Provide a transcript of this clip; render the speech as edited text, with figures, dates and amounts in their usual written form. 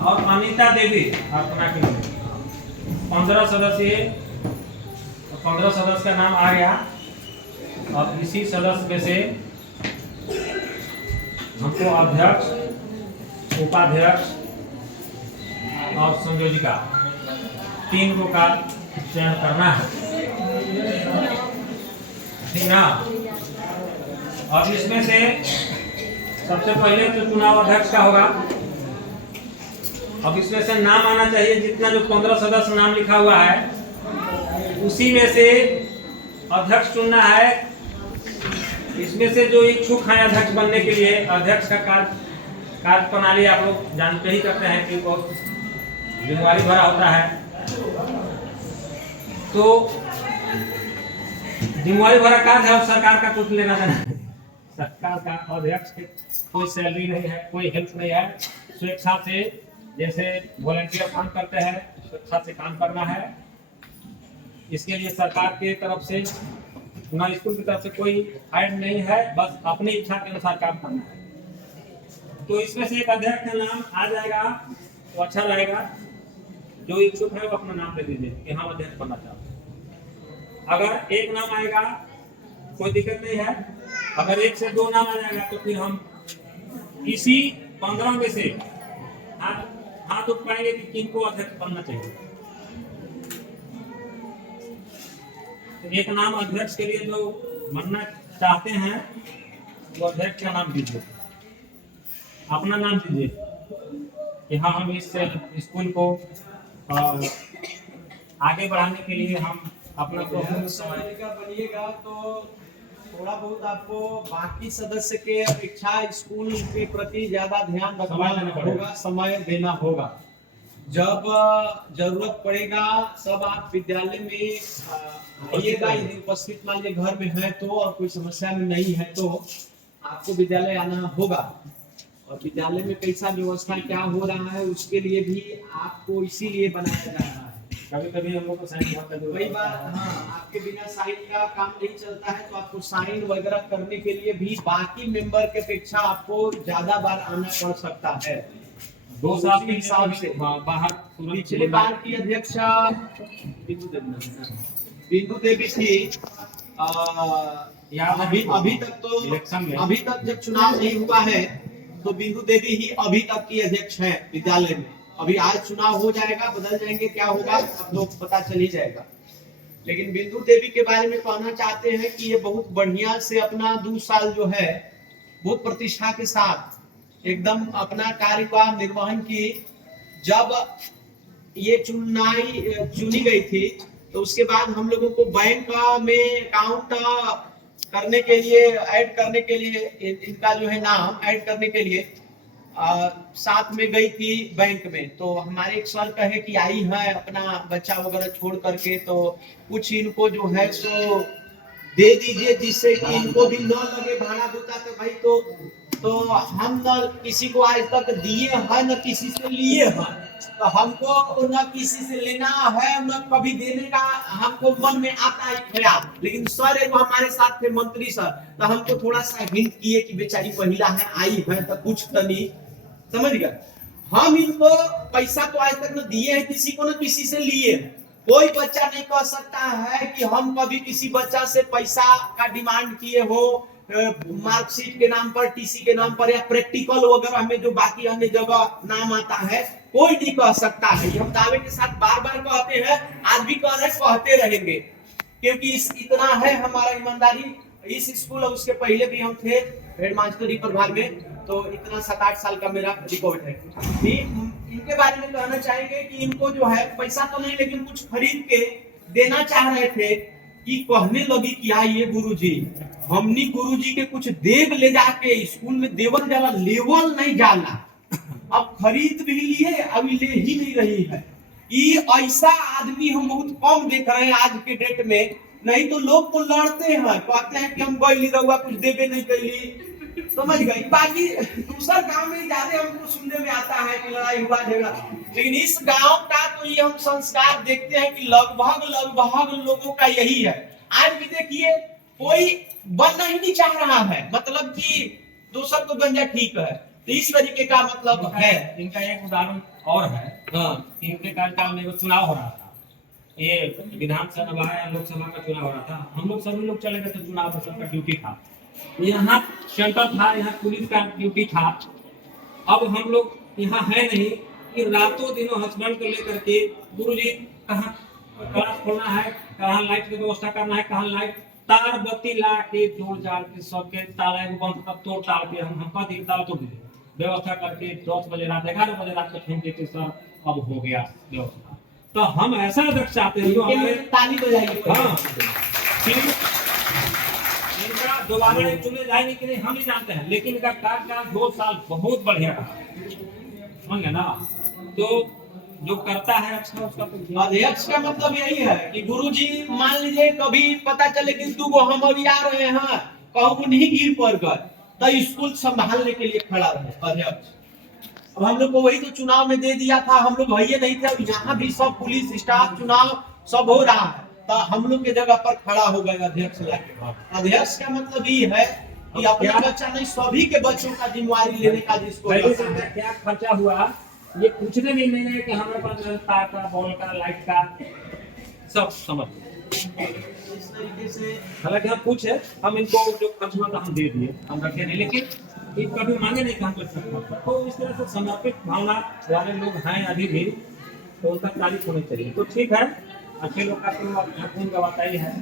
और अनीता देवी अर्पणा के लिए 15 सदस्य, 15 सदस्य का नाम आ गया। और इसी सदस्य में से हमको अध्यक्ष, उपाध्यक्ष और संयोजिका 3 को का चयन करना है, ठीक ना। और इसमें से सबसे पहले तो चुनाव अध्यक्ष का होगा। अब इसमें से नाम आना चाहिए, जितना जो 15 सदस्य नाम लिखा हुआ है उसी में से अध्यक्ष चुनना है। इसमें से जो इच्छुक हैं अध्यक्ष बनने के लिए, अध्यक्ष का कार्य प्रणाली आप लोग जानते ही करते हैं कि बहुत जिम्मेवारी भरा होता है। तो जिम्मेवारी भरा कार्य है और सरकार का कुछ लेना देना है। सरकार का अध्यक्ष के कोई सैलरी नहीं है, कोई हेल्प नहीं है, स्वेच्छा से जैसे वॉलंटियर काम करते हैं स्वेच्छा से काम करना है। इसके लिए सरकार की तरफ से ना स्कूल की तरफ से कोई ऐड नहीं है, बस अपनी इच्छा के अनुसार काम करना है। तो इसमें से एक अध्यक्ष का नाम आ जाएगा तो अच्छा रहेगा। जो इच्छुक है वो अपना नाम दे दीजिए कि हम अध्यक्ष बनना चाहते हैं। अगर एक नाम आएगा कोई दिक्कत नहीं है, अगर 1 से 2 नाम आ जाएगा तो फिर हम इसी 15 में से हाथ उठ पाएंगे कि किनको अध्यक्ष बनना चाहिए। तो एक नाम अध्यक्ष के लिए जो बनना चाहते हैं वो अध्यक्ष का नाम दीजिए, अपना नाम दीजिए कि हाँ हम इस स्कूल को आगे बढ़ाने के लिए हम अपना बनिएगा तो थोड़ा बहुत आपको बाकी सदस्य के अपेक्षा स्कूल के प्रति ज्यादा ध्यान रखना होगा, समय देना होगा। जब जरूरत पड़ेगा सब आप विद्यालय में आइएगा। यदि उपस्थित मान लीजिए घर में है तो, और कोई समस्या में नहीं है तो आपको विद्यालय आना होगा। और विद्यालय में कैसा व्यवस्था क्या हो रहा है उसके लिए भी आपको इसीलिए बनाया जा रहा है। कभी कभी हम लोग को साइन कई बार हाँ आपके बिना साइन का काम नहीं चलता है, तो आपको साइन वगैरह करने के लिए भी बाकी मेंबर के अपेक्षा आपको ज्यादा बार आना पड़ सकता है। 2 साल के हिसाब से बाहर पिछले बार की अध्यक्षा बिंदु देवी थी। अभी तक जब चुनाव नहीं हुआ है तो बिंदु देवी ही अभी तक की अध्यक्ष है विद्यालय में। अभी आज चुनाव हो जाएगा, बदल जाएंगे, क्या होगा अब लोग पता चल ही जाएगा। लेकिन बिंदु देवी के बारे में कहना चाहते हैं कि ये बहुत बढ़िया से अपना 2 साल जो है बहुत प्रतिष्ठा के साथ एकदम अपना कार्य का निर्वहन की। जब ये चुनी गई थी तो उसके बाद हम लोगों को बैंक में अकाउंट करने के लिए, ऐड करने के लिए, इनका जो है नाम ऐड करने के लिए साथ में गई थी बैंक में। तो हमारे एक सर कहे कि आई है अपना बच्चा वगैरह छोड़ करके, तो कुछ इनको जो है सो दे दीजिए जिससे कि इनको भी न लगे भाड़ा होता। तो भाई तो हम न किसी को आज तक दिए हैं न किसी से लिए हैं, तो हमको न किसी से लेना है न कभी देने का हमको मन में आता है ख्याल। लेकिन सर एक हमारे साथ थे मंत्री सर, तो हमको थोड़ा सा हिंट किए कि बेचारी महिला है आई है तो कुछ तो नहीं, समझ गया। हम इनको पैसा तो आज तक न दिए हैं किसी को, न किसी से लिए। कोई बच्चा नहीं कह सकता है कि हम कभी किसी बच्चा से पैसा का डिमांड किए हो, मार्कशीट के नाम पर, टीसी के नाम पर, या प्रैक्टिकल वगैरह में जो बाकी अन्य जगह नाम आता है, कोई नहीं कह सकता है। हम दावे के साथ बार बार कहते हैं, आज भी कह रहे, कहते रहेंगे, क्योंकि इतना है हमारा ईमानदारी। इस स्कूल और उसके पहले भी हम थे हेडमास्टरी प्रभाग में, तो इतना 7-8 साल का मेरा रिकॉर्ड है। इनके बारे में कहना चाहेंगे कि इनको जो है पैसा तो नहीं लेकिन कुछ खरीद के देना चाह रहे थे कि कहने लगी कि आइए गुरुजी, हमनी गुरुजी के कुछ देव ले जाके स्कूल में देवल जाला, लेवल नहीं जाला। अब खरीद भी लिए, अभी ले ही नहीं रही है। ये ऐसा आदमी हम बहुत कम देख रहे हैं आज के डेट में। नहीं तो लोग को लड़ते हैं, कहते हैं कि हम गई रहुआ कुछ देवे नहीं कैली, समझ गई। बाकी दूसरा गांव में ज्यादा हमको सुनने में आता है कि लड़ाई हुआ झगड़ा, लेकिन इस गांव का तो ये हम संस्कार देखते हैं कि लगभग लोगों का यही है। आज भी देखिए कोई बनना ही नहीं चाह रहा है, मतलब कि दूसर को बन जाए ठीक है, तो इस तरीके का मतलब है। इनका एक उदाहरण और है। हाँ इनके कार्यकाल में एगो चुनाव हो रहा था, ये विधानसभा या लोकसभा का चुनाव हो रहा था। हम लोग सभी लोग चले गए थे चुनाव में, सबका ड्यूटी था, यहाँ सेंटर था, यहाँ पुलिस का ड्यूटी था। अब हम लोग यहाँ है नहीं कि रातों दिनों हस्बैंड को लेकर के गुरुजी कहाँ क्लास खोलना है, कहाँ लाइट की व्यवस्था करना है, कहाँ लाइट तार बत्ती ला के जोड़ जाड़ के सबके ताला एगो बंद कर तोड़ ताड़ के हमका दी ताला तोड़ दीजिए, व्यवस्था करके 10 बजे रात 11 बजे रात को फेंक देते सर। अब हो गया व्यवस्था। तो हम ऐसा अध्यक्ष चाहते हैं जो हमारे ताली बजाएगी। हाँ इनका दोबारा चुने जाएंगे कि नहीं हम ही जानते हैं, लेकिन इनका कार्यकाल 2 साल बहुत बढ़िया रहा, समझ गए ना। तो जो करता है अच्छा उसका तो अध्यक्ष का मतलब यही है कि गुरुजी मान लीजिए कभी पता चले कि 2 गो हम अभी आ रहे हैं, कहूँ नहीं गिर पड़ गए, तो स्कूल संभालने के लिए खड़ा रहे अध्यक्ष। अब हम लोग को वही तो चुनाव में दे दिया था, हम लोग भैया नहीं थे। अब यहाँ भी सब पुलिस स्टाफ चुनाव सब हो रहा है, तो हम लोग के जगह पर खड़ा हो गए अध्यक्ष लाके। अध्यक्ष का मतलब ये है कि अपना बच्चा नहीं, सभी के बच्चों का जिम्मेवारी लेने का जिसको क्या खर्चा हुआ ये पूछने भी नहीं है कि हमारे पास तार का, बॉल का, लाइट का सब समझ। इस तरीके से हालांकि हम पूछे, हम इनको जो खर्च हुआ था हम दे दिए, हम रखे नहीं, लेकिन ये कभी मांगे नहीं कि हम कुछ। तो इस तरह से समर्पित भावना वाले लोग हैं अभी भी, तो उनका तारीफ होनी चाहिए। तो ठीक है, अच्छे लोग का तो गुण गवाता ही है।